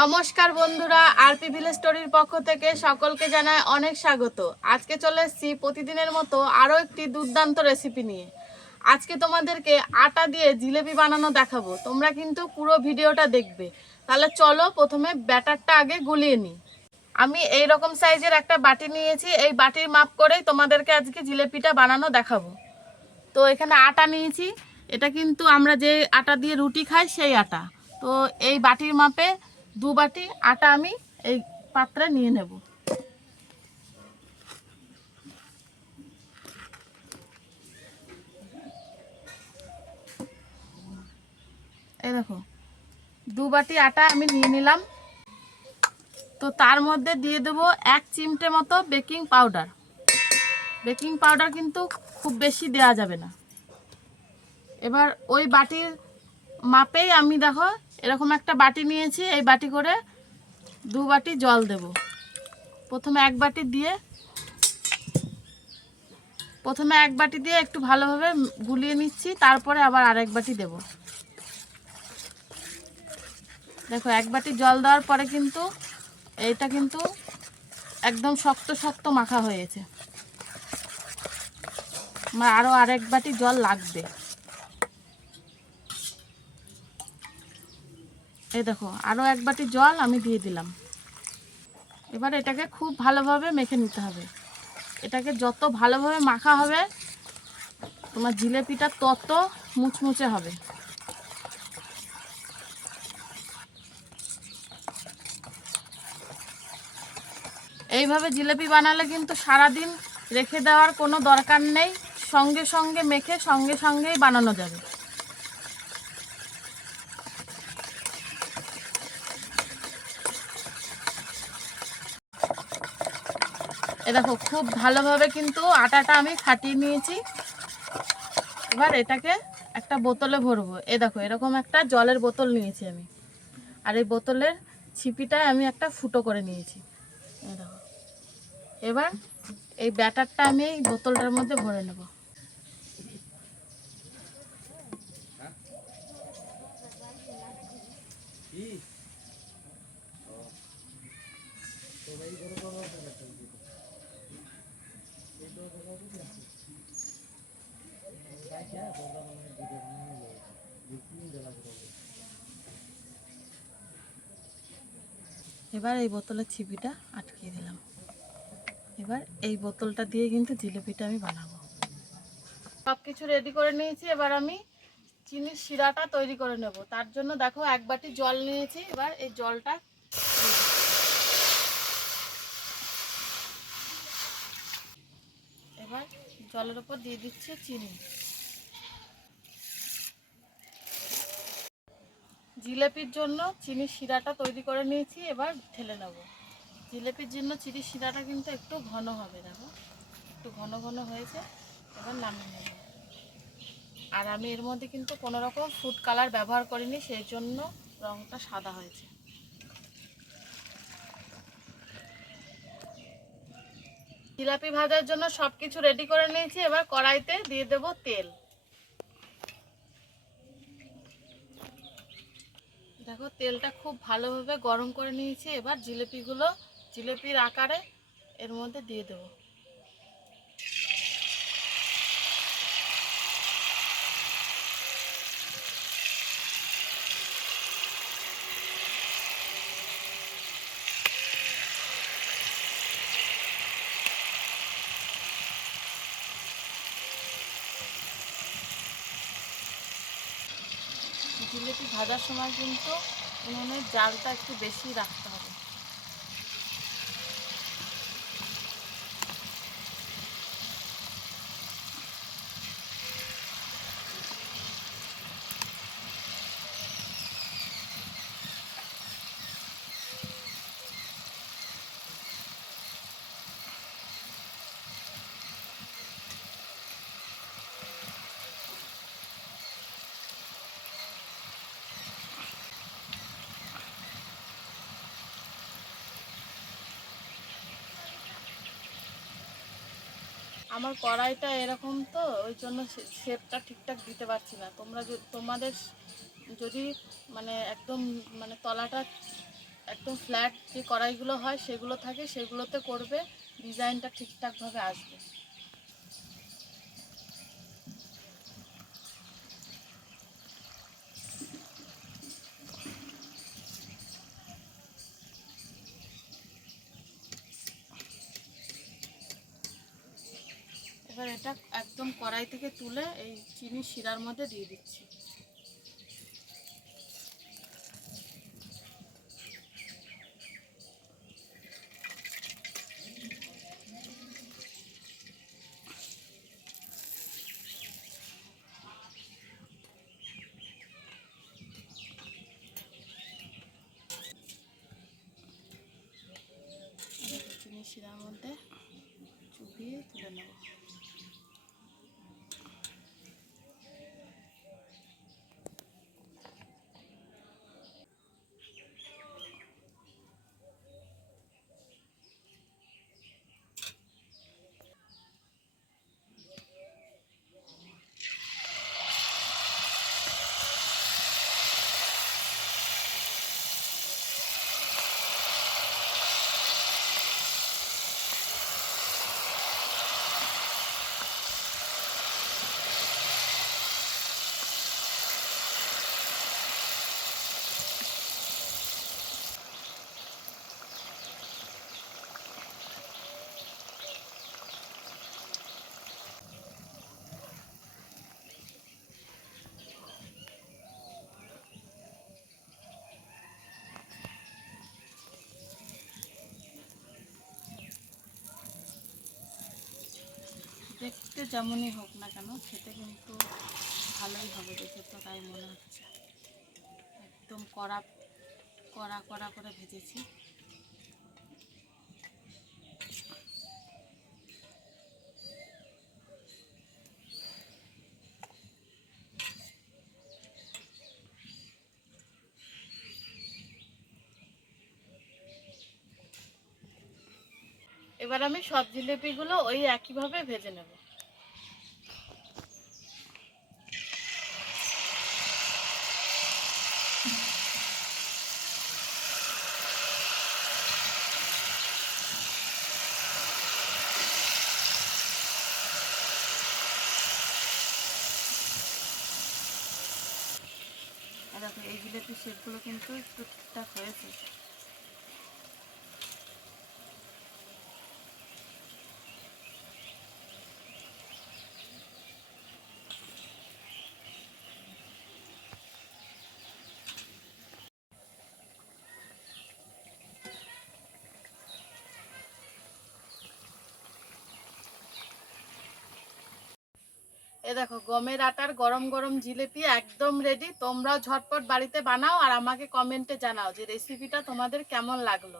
নমস্কার বন্ধুরা, RP village স্টোরির পক্ষ থেকে সকলকে জানায় অনেক স্বাগত। আজকে চলে এসেছি প্রতিদিনের মতো আরও একটি দুর্দান্ত রেসিপি নিয়ে। আজকে তোমাদেরকে আটা দিয়ে জিলেপি বানানো দেখাবো। তোমরা কিন্তু পুরো ভিডিওটা দেখবে। তাহলে চলো প্রথমে ব্যাটারটা আগে গুলিয়ে নিই। আমি এই রকম সাইজের একটা বাটি নিয়েছি। এই বাটির মাপ করেই তোমাদেরকে আজকে জিলেপিটা বানানো দেখাবো। তো এখানে আটা নিয়েছি। এটা কিন্তু আমরা যে আটা দিয়ে রুটি খাই সেই আটা। তো এই বাটির মাপে দু বাটি আটা আমি এই পাত্রে নিয়ে নেব। এই দেখো, দু বাটি আটা আমি নিয়ে নিলাম। তো তার মধ্যে দিয়ে দেবো এক চিমটে মতো বেকিং পাউডার। বেকিং পাউডার কিন্তু খুব বেশি দেওয়া যাবে না। এবার ওই বাটির মাপেই আমি দেখো, এরকম একটা বাটি নিয়েছি, এই বাটি করে দু বাটি জল দেব। প্রথমে এক বাটি দিয়ে, প্রথমে এক বাটি দিয়ে একটু ভালোভাবে গুলিয়ে নিচ্ছি, তারপরে আবার আরেক বাটি দেব। দেখো, এক বাটি জল দেওয়ার পরে কিন্তু এইটা কিন্তু একদম শক্ত শক্ত মাখা হয়েছে। আমার আরও আরেক বাটি জল লাগবে। এই দেখো আরও এক বাটি জল আমি দিয়ে দিলাম। এবার এটাকে খুব ভালোভাবে মেখে নিতে হবে। এটাকে যত ভালোভাবে মাখা হবে, তোমার জিলেপিটা তত মুচমুচে হবে। এইভাবে জিলেপি বানালে কিন্তু সারাদিন রেখে দেওয়ার কোনো দরকার নেই। সঙ্গে সঙ্গে মেখে সঙ্গে সঙ্গেই বানানো যাবে। এ দেখো, খুব ভালোভাবে কিন্তু আটাটা আমি ফাটিয়ে নিয়েছি। এবার এটাকে একটা বোতলে ভরবো। এ দেখো, এরকম একটা জলের বোতল নিয়েছি আমি। আর এই বোতলের ছিপিটায় আমি একটা ফুটো করে নিয়েছি। এই দেখো, এবার এই ব্যাটারটা আমি এই বোতলটার মধ্যে ভরে নেব। এবার এই বোতলের ছিপিটা আটকিয়ে দিলাম। এবার এই বোতলটা দিয়ে কিন্তু জিলিপিটা আমি বানাবো। সব কিছু রেডি করে নিয়েছি, এবার আমি চিনির শিরাটা তৈরি করে নেব। তার জন্য দেখো এক বাটি জল নিয়েছি, এবার এই জলটা এবার জলের উপর দিয়ে দিচ্ছি চিনি। জিলেপির জন্য চিনির শিরাটা তৈরি করে নিয়েছি, এবার ঢেলে নেব। জিলেপির জন্য চিনির শিরাটা কিন্তু একটু ঘন হবে, দেখো। একটু ঘন ঘন হয়েছে, এবার নামিয়ে নেব। আর আমি এর মধ্যে কিন্তু কোনো রকম ফুড কালার ব্যবহার করিনি, সেই জন্য রঙটা সাদা হয়েছে। জিলাপি ভাজার জন্য সব কিছু রেডি করে নিয়েছি, এবার কড়াইতে দিয়ে দেব তেল। দেখো, তেলটা খুব ভালোভাবে গরম করে নিয়েছি। এবার জিলেপিগুলো, জিলেপির আকারে এর মধ্যে দিয়ে দেবো। জিলেপি ভাজার সময় কিন্তু উনুনের জালটা একটু বেশি রাখতে হবে আমার কড়াইটা এরকম তো, ওই জন্য শেপটা ঠিকঠাক দিতে পারছি না। তোমরা তোমাদের যদি মানে একদম মানে তলাটা একদম ফ্ল্যাট যে কড়াইগুলো হয়, সেগুলো থাকে, সেগুলোতে করবে ডিজাইনটা ঠিকঠাকভাবে আসবে। এবার এটা একদম কড়াই থেকে তুলে এই চিনি শিরার মধ্যে দিয়ে দিচ্ছি। চিনি শিরার মধ্যে চুপিয়ে তুলে নেব। দেখতে যেমনই হোক না কেন, খেতে কিন্তু ভালোই হবে দেখে তো তাই মনে হচ্ছে। একদম কড়া কড়া কড়া করে ভেজেছি। এবার আমি সব জিলিপিগুলো ওই একইভাবে ভেজে নেব। দেখো এই জিলিপির শেপগুলো কিন্তু ঠিকঠাক হয়েছে। দেখো, গমের আটার গরম গরম জিলিপি একদম রেডি তোমরাও ঝটপট বাড়িতে বানাও আর আমাকে কমেন্টে জানাও যে রেসিপিটা তোমাদের কেমন লাগল।